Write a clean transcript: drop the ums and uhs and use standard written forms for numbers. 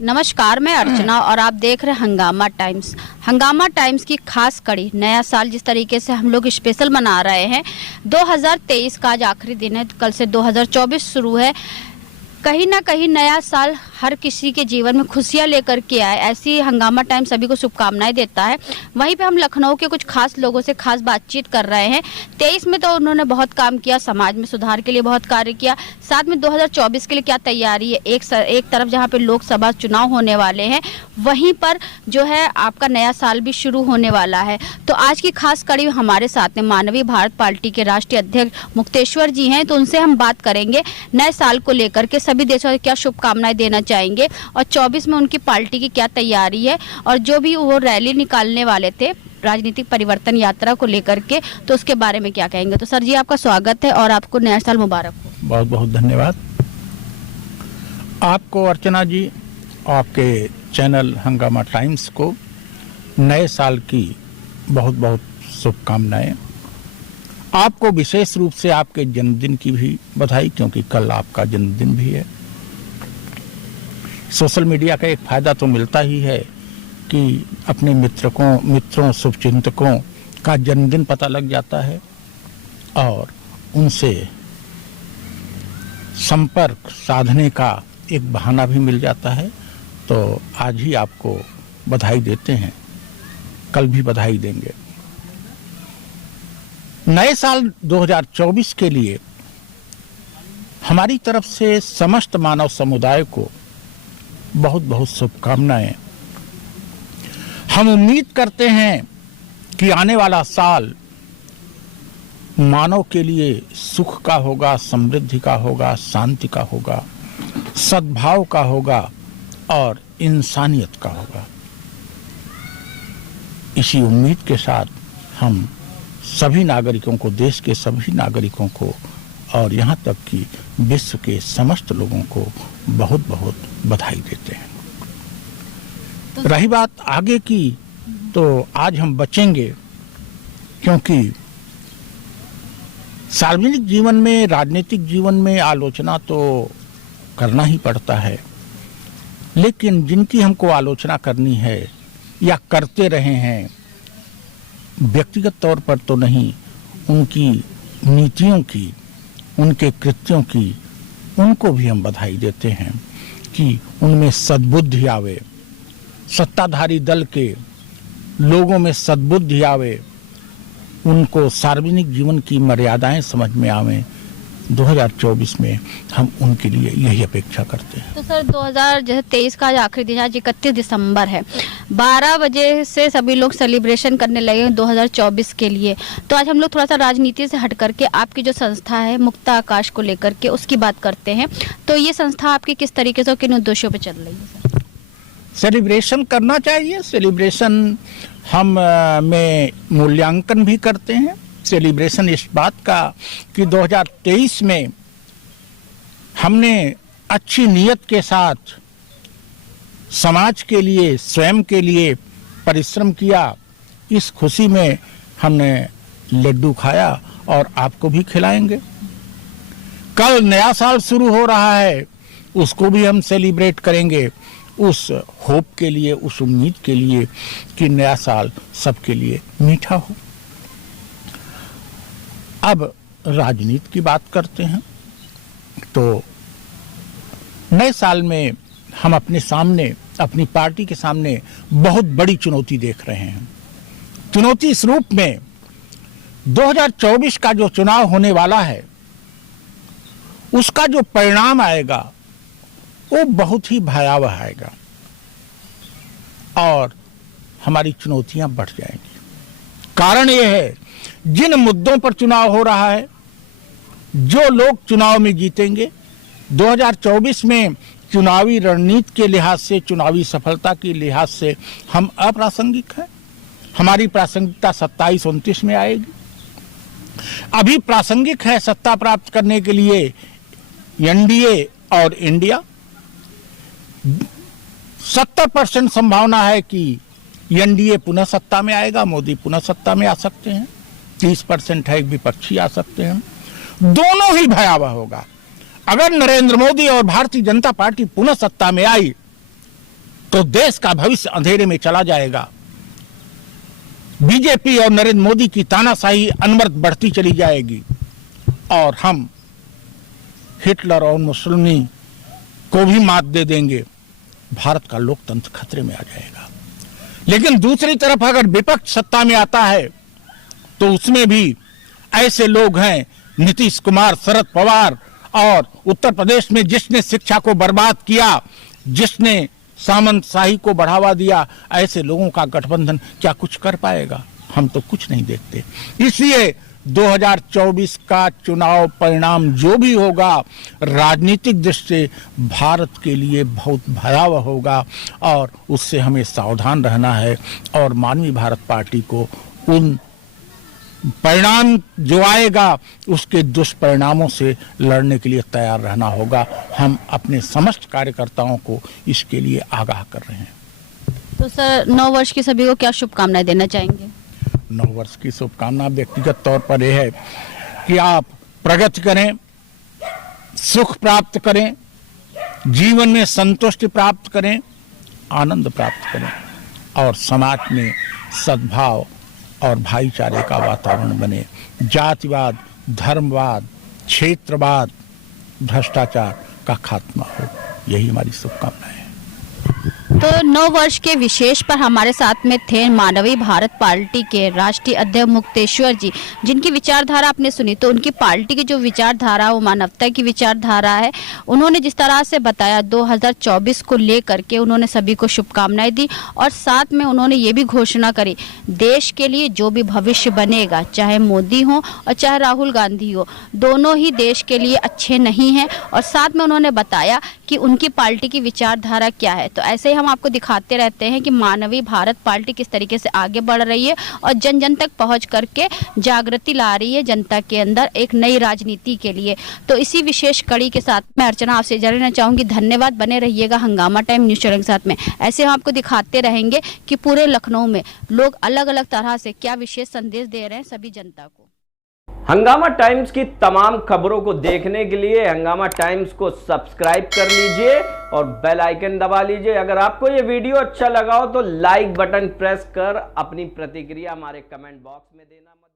नमस्कार, मैं अर्चना और आप देख रहे हैं हंगामा टाइम्स। हंगामा टाइम्स की खास कड़ी नया साल जिस तरीके से हम लोग स्पेशल मना रहे हैं। 2023 का आज आखिरी दिन है, कल से 2024 शुरू है। कहीं ना कहीं नया साल हर किसी के जीवन में खुशियां लेकर के आए, ऐसी हंगामा टाइम सभी को शुभकामनाएं देता है। वहीं पे हम लखनऊ के कुछ खास लोगों से खास बातचीत कर रहे हैं। 23 में तो उन्होंने बहुत काम किया, समाज में सुधार के लिए बहुत कार्य किया, साथ में 2024 के लिए क्या तैयारी है। एक तरफ जहां पे लोकसभा चुनाव होने वाले हैं, वहीं पर जो है आपका नया साल भी शुरू होने वाला है। तो आज की खास कड़ी हमारे साथ में मानवीय भारत पार्टी के राष्ट्रीय अध्यक्ष मुक्तेश्वर जी हैं, तो उनसे हम बात करेंगे नए साल को लेकर के, सभी देशों को क्या शुभकामनाएं देना चाहेंगे और 24 में उनकी पार्टी की क्या तैयारी है, और जो भी वो रैली निकालने वाले थे राजनीतिक परिवर्तन यात्रा को लेकर के, तो उसके बारे में क्या कहेंगे। तो सर जी, आपका स्वागत है और आपको नया साल मुबारक हो। बहुत बहुत धन्यवाद आपको अर्चना जी, आपके चैनल हंगामा टाइम्स को नए साल की बहुत बहुत शुभकामनाएं। आपको विशेष रूप से आपके जन्मदिन की भी बधाई, क्योंकि कल आपका जन्मदिन भी है। सोशल मीडिया का एक फायदा तो मिलता ही है कि अपने मित्रों शुभचिंतकों का जन्मदिन पता लग जाता है और उनसे संपर्क साधने का एक बहाना भी मिल जाता है। तो आज ही आपको बधाई देते हैं, कल भी बधाई देंगे। नए साल 2024 के लिए हमारी तरफ से समस्त मानव समुदाय को बहुत बहुत शुभकामनाएं। हम उम्मीद करते हैं कि आने वाला साल मानव के लिए सुख का होगा, समृद्धि का होगा, शांति का होगा, सद्भाव का होगा और इंसानियत का होगा। इसी उम्मीद के साथ हम सभी नागरिकों को, देश के सभी नागरिकों को और यहाँ तक कि विश्व के समस्त लोगों को बहुत बहुत बधाई देते हैं। रही बात आगे की, तो आज हम बचेंगे, क्योंकि सार्वजनिक जीवन में, राजनीतिक जीवन में आलोचना तो करना ही पड़ता है, लेकिन जिनकी हमको आलोचना करनी है या करते रहे हैं, व्यक्तिगत तौर पर तो नहीं, उनकी नीतियों की, उनके कृत्यों की, उनको भी हम बधाई देते हैं कि उनमें सद्बुद्धि आवे, सत्ताधारी दल के लोगों में सद्बुद्धि आवे, उनको सार्वजनिक जीवन की मर्यादाएं समझ में आवे। 2024 में हम उनके लिए यही अपेक्षा करते हैं। तो सर 2023 का आज आखिरी दिन, आज 31 दिसंबर है, 12 बजे से सभी लोग सेलिब्रेशन करने लगे हैं 2024 के लिए। तो आज हम लोग थोड़ा सा राजनीति से हट करके आपकी जो संस्था है मुक्त आकाश को लेकर के उसकी बात करते हैं। तो ये संस्था आपकी किस तरीके से, किन उद्देश्यों पर चल रही है? सेलिब्रेशन करना चाहिए। सेलिब्रेशन हम में मूल्यांकन भी करते हैं। सेलिब्रेशन इस बात का कि 2023 में हमने अच्छी नीयत के साथ समाज के लिए, स्वयं के लिए परिश्रम किया। इस खुशी में हमने लड्डू खाया और आपको भी खिलाएंगे। कल नया साल शुरू हो रहा है, उसको भी हम सेलिब्रेट करेंगे, उस होप के लिए, उस उम्मीद के लिए कि नया साल सबके लिए मीठा हो। अब राजनीति की बात करते हैं। तो नए साल में हम अपने सामने, अपनी पार्टी के सामने बहुत बड़ी चुनौती देख रहे हैं। चुनौती इस रूप में, 2024 का जो चुनाव होने वाला है, उसका जो परिणाम आएगा वो बहुत ही भयावह आएगा और हमारी चुनौतियां बढ़ जाएंगी। कारण यह है, जिन मुद्दों पर चुनाव हो रहा है, जो लोग चुनाव में जीतेंगे, 2024 में चुनावी रणनीति के लिहाज से, चुनावी सफलता के लिहाज से हम अप्रासंगिक हैं। हमारी प्रासंगिकता 27-29 में आएगी। अभी प्रासंगिक है सत्ता प्राप्त करने के लिए एनडीए और इंडिया। 70% संभावना है कि एनडीए पुनः सत्ता में आएगा, मोदी पुनः सत्ता में आ सकते हैं। 30% है विपक्षी आ सकते हैं। दोनों ही भयावह होगा। अगर नरेंद्र मोदी और भारतीय जनता पार्टी पुनः सत्ता में आई तो देश का भविष्य अंधेरे में चला जाएगा। बीजेपी और नरेंद्र मोदी की तानाशाही अनवरत बढ़ती चली जाएगी और हम हिटलर और मुसोलिनी को भी मात दे देंगे। भारत का लोकतंत्र खतरे में आ जाएगा। लेकिन दूसरी तरफ अगर विपक्ष सत्ता में आता है तो उसमें भी ऐसे लोग हैं, नीतीश कुमार, शरद पवार, और उत्तर प्रदेश में जिसने शिक्षा को बर्बाद किया, जिसने सामंतशाही को बढ़ावा दिया, ऐसे लोगों का गठबंधन क्या कुछ कर पाएगा? हम तो कुछ नहीं देखते। इसलिए 2024 का चुनाव परिणाम जो भी होगा, राजनीतिक दृष्टि से भारत के लिए बहुत भयावह होगा और उससे हमें सावधान रहना है और मानवीय भारत पार्टी को उन परिणाम जो आएगा उसके दुष्परिणामों से लड़ने के लिए तैयार रहना होगा। हम अपने समस्त कार्यकर्ताओं को इसके लिए आगाह कर रहे हैं। तो सर, नव वर्ष की सभी को क्या शुभकामनाएं देना चाहेंगे? नव वर्ष की शुभकामना व्यक्तिगत तौर पर यह है कि आप प्रगति करें, सुख प्राप्त करें, जीवन में संतुष्टि प्राप्त करें, आनंद प्राप्त करें और समाज में सद्भाव और भाईचारे का वातावरण बने। जातिवाद, धर्मवाद, क्षेत्रवाद, भ्रष्टाचार का खात्मा हो, यही हमारी शुभकामनाएं हैं। तो नव वर्ष के विशेष पर हमारे साथ में थे मानवीय भारत पार्टी के राष्ट्रीय अध्यक्ष मुक्तेश्वर जी, जिनकी विचारधारा आपने सुनी। तो उनकी पार्टी की जो विचारधारा वो मानवता की विचारधारा है। उन्होंने जिस तरह से बताया 2024 को लेकर के उन्होंने सभी को शुभकामनाएं दी और साथ में उन्होंने ये भी घोषणा करी, देश के लिए जो भी भविष्य बनेगा, चाहे मोदी हो और चाहे राहुल गांधी हो, दोनों ही देश के लिए अच्छे नहीं हैं। और साथ में उन्होंने बताया कि उनकी पार्टी की विचारधारा क्या है। तो ऐसे ही हम आपको दिखाते रहते हैं कि मानवीय भारत पार्टी किस तरीके से आगे बढ़ रही है और जन जन तक पहुंच करके जागृति ला रही है जनता के अंदर एक नई राजनीति के लिए। तो इसी विशेष कड़ी के साथ मैं अर्चना आपसे इजाजत लेना चाहूंगी। धन्यवाद, बने रहिएगा हंगामा टाइम न्यूज चैनल के साथ में। ऐसे हम आपको दिखाते रहेंगे कि पूरे लखनऊ में लोग अलग अलग तरह से क्या विशेष संदेश दे रहे हैं सभी जनता को। हंगामा टाइम्स की तमाम खबरों को देखने के लिए हंगामा टाइम्स को सब्सक्राइब कर लीजिए और बेल आइकन दबा लीजिए। अगर आपको ये वीडियो अच्छा लगा हो तो लाइक बटन प्रेस कर अपनी प्रतिक्रिया हमारे कमेंट बॉक्स में देना मत